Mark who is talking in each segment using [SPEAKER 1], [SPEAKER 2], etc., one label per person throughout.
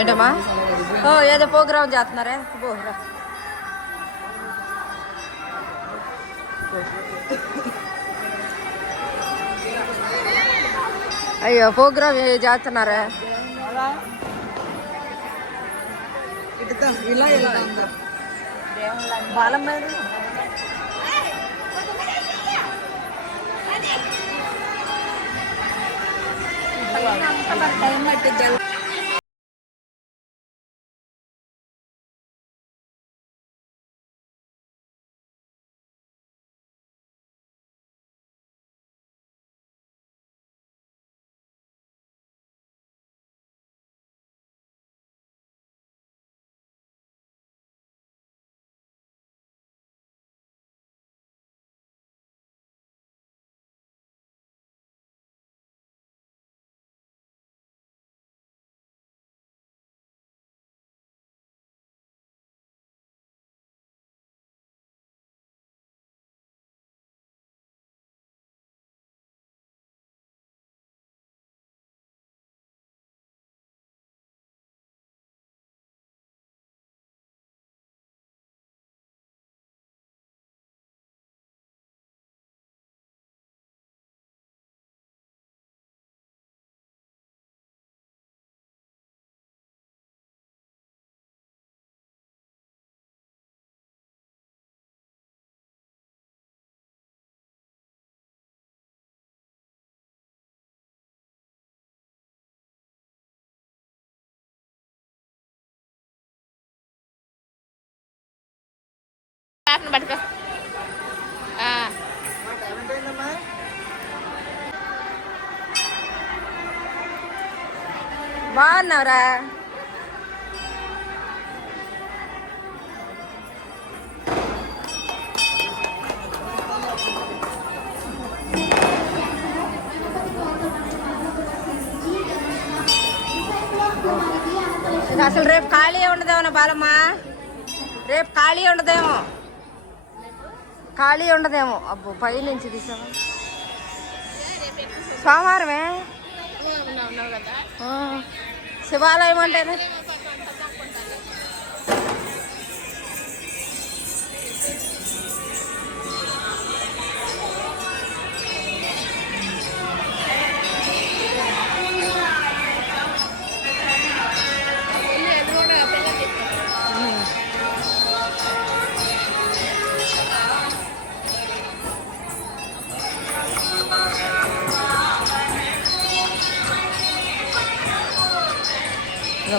[SPEAKER 1] ఏంటమ్మా? ఓ ఏదో ప్రోగ్రామ్ చేస్తున్నారే? బో అయ్యో ప్రోగ్రామ్ చేస్తున్నారే?
[SPEAKER 2] ఇలా ఇలా
[SPEAKER 1] బాలం మీద
[SPEAKER 2] టైం పట్టిద్ది
[SPEAKER 3] పట్టుకో ఆ.
[SPEAKER 1] బాగున్నావురా ఇది అసలు రేపు ఖాళీ ఉండదేమో బాలమ్మ రేపు ఖాళీ ఉండదేమో ఖాళీ ఉండదేమో. అబ్బో పై నుంచి తీసాము సోమవారమే? శివాలయం అంటేనే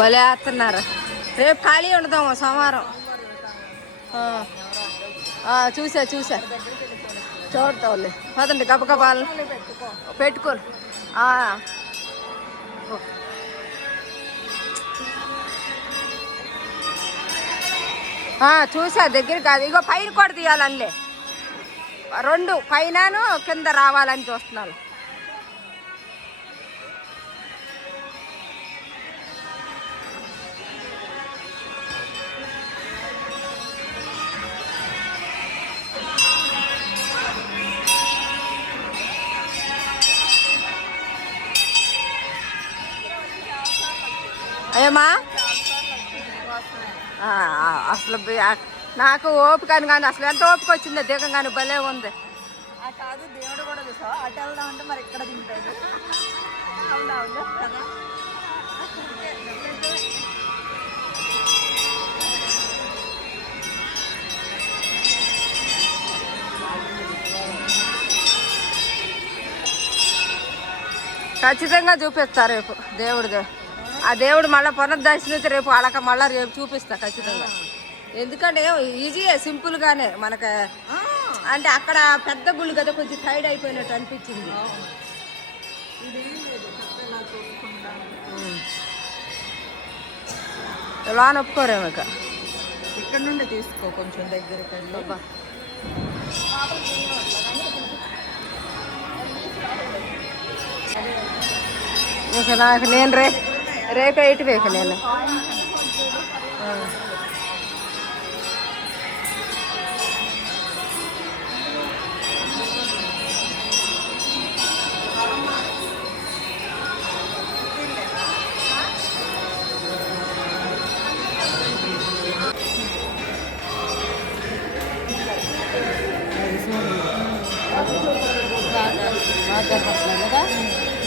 [SPEAKER 1] భలే వేస్తున్నారు రేపు ఖాళీ ఉండదాము సోమవారం. చూసా చూసా. చూడతావులే. పదండి గబగబాలు. ఆ, చూసా దగ్గర కాదు. ఇగో పైన కూడా తీయాలనిలే రెండు పైనను కింద రావాలని చూస్తున్నాను ఏమా? అసలు నాకు ఓపిక అని కానీ అసలు ఎంత ఓపిక వచ్చిందో దిగంగానే భలే ఉంది. కాదు దేవుడు కూడా చూసావా? అటు వెళ్దాం అంటే మరి ఇక్కడ దింపాడు అవునా అవునా? కదా. ఖచ్చితంగా చూపిస్తా రేపు దేవుడిదే. ఆ దేవుడు మళ్ళీ పునర్దర్శనం రేపు వాళ్ళక మళ్ళీ రేపు చూపిస్తా ఖచ్చితంగా. ఎందుకంటే ఈజీయే సింపుల్గానే మనకు. అంటే అక్కడ పెద్ద గుళ్ళు కదా కొంచెం టైడ్ అయిపోయినట్టు అనిపించింది. లోన ఒప్పుకోరేమో ఇక.
[SPEAKER 2] ఇక్కడ నుండి తీసుకో కొంచెం దగ్గరికి వెళ్ళి.
[SPEAKER 1] ఇక నాకు నేను రే రేఖ ఇటు వేక నేను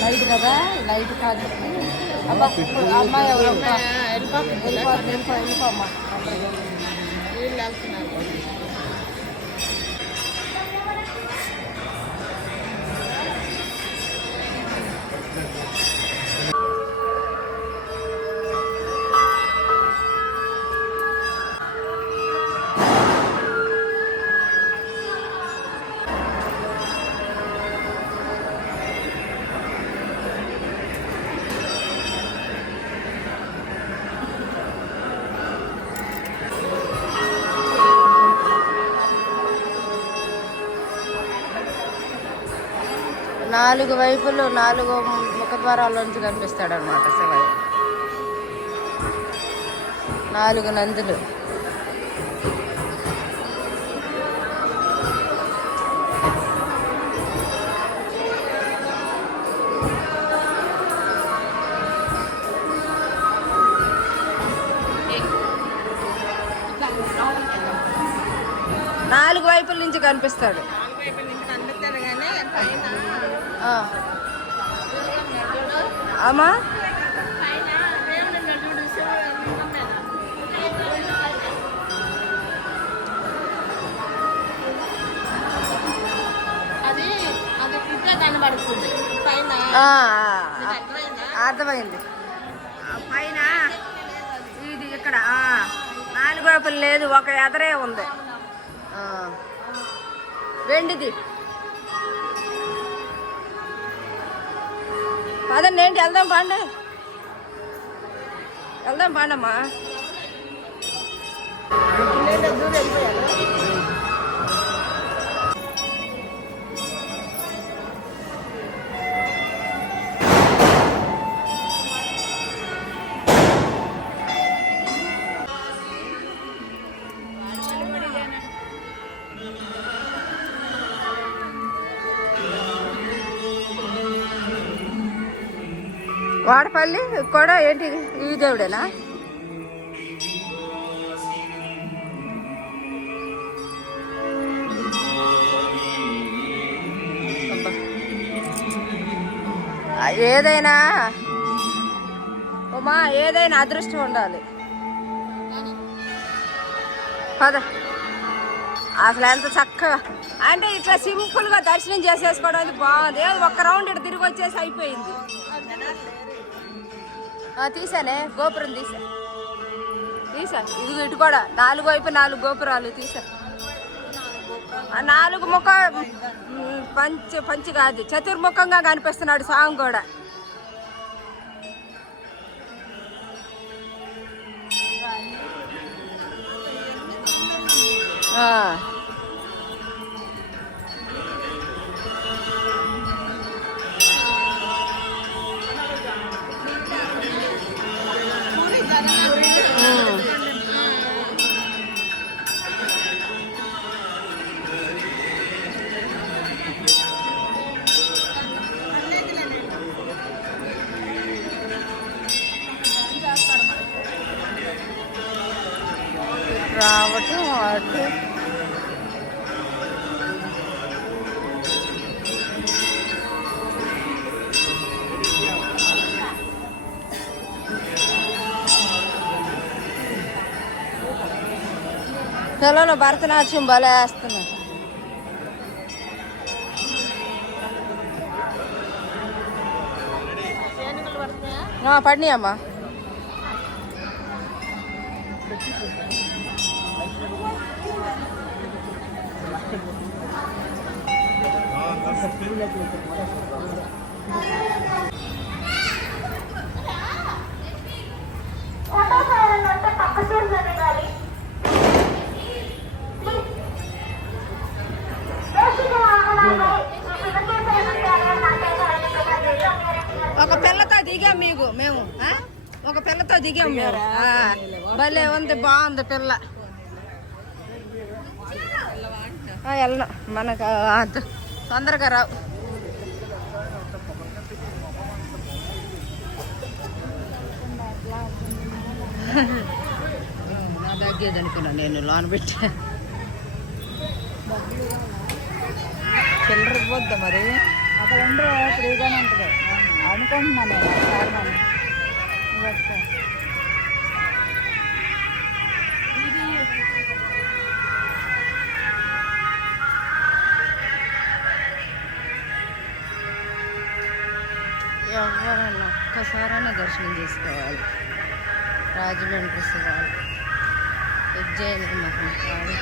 [SPEAKER 1] లైట్ కదా లైట్ కాదు అమ్మాయి ఎవరు? వెళ్ళిపోతుంది వెళ్ళిపో వెళ్ళిపో అమ్మా. నాలుగు వైపులు నాలుగు ముఖద్వారాల నుంచి కనిపిస్తాడు అనమాట శివయ్య. నాలుగు నందులు. నాలుగు వైపుల నుంచి కనిపిస్తాడు. అమ్మా?
[SPEAKER 3] అర్థమైందా?
[SPEAKER 1] పైన ఇది ఇక్కడ నాలుగు వైపులు లేదు ఒక ఎదరే ఉంది. ఆ. వెండిది పదండి ఏంటి వెళ్దాం పండి వెళ్దాం వాడపల్లి కూడా ఏంటి? ఈ దేవుడేనా? ఏదైనా ఉమా ఏదైనా అదృష్టం ఉండాలి. పద. అసలు ఎంత చక్కగా. అంటే ఇట్లా సింపుల్గా దర్శనం చేసేసుకోవడం అది బాగుంది ఒక్క రౌండ్ ఇటు తిరిగి వచ్చేసి అయిపోయింది. తీసానే గోపురం తీసా. తీసా. ఇది ఇటు కూడా నాలుగు వైపు నాలుగు గోపురాలు తీసా. నాలుగు ముఖ పంచ పంచి కాదు చతుర్ముఖంగా కనిపిస్తున్నాడు స్వామి కూడా. ఆ. రావటం అటు పిల్లలు భరతనాట్యం బలే వేస్తున్నారు. పడినాయమ్మా. ఒక పిల్లతో దిగాం మీకు మేము ఆ? ఒక పిల్లతో దిగాం మేము భలే ఉంది బాగుంది పిల్ల ఆ, వెళ్ళను మనకు ఆ, త- తొందరగా రావు. నా తగ్గేది అనుకున్నా నేను లోన్ పెట్టా.
[SPEAKER 2] చిల్లర ఇవ్వద్దా మరి?
[SPEAKER 4] అక్కడ ఉండే ఫ్రీగానే ఉంటుంది. అనుకుంటున్నాను నేను ఒకసారి
[SPEAKER 1] దర్శనం చేసుకోవాలి. రాజులు అనిపిస్తే వాళ్ళు. ఉజ్జయిని మహంకాళి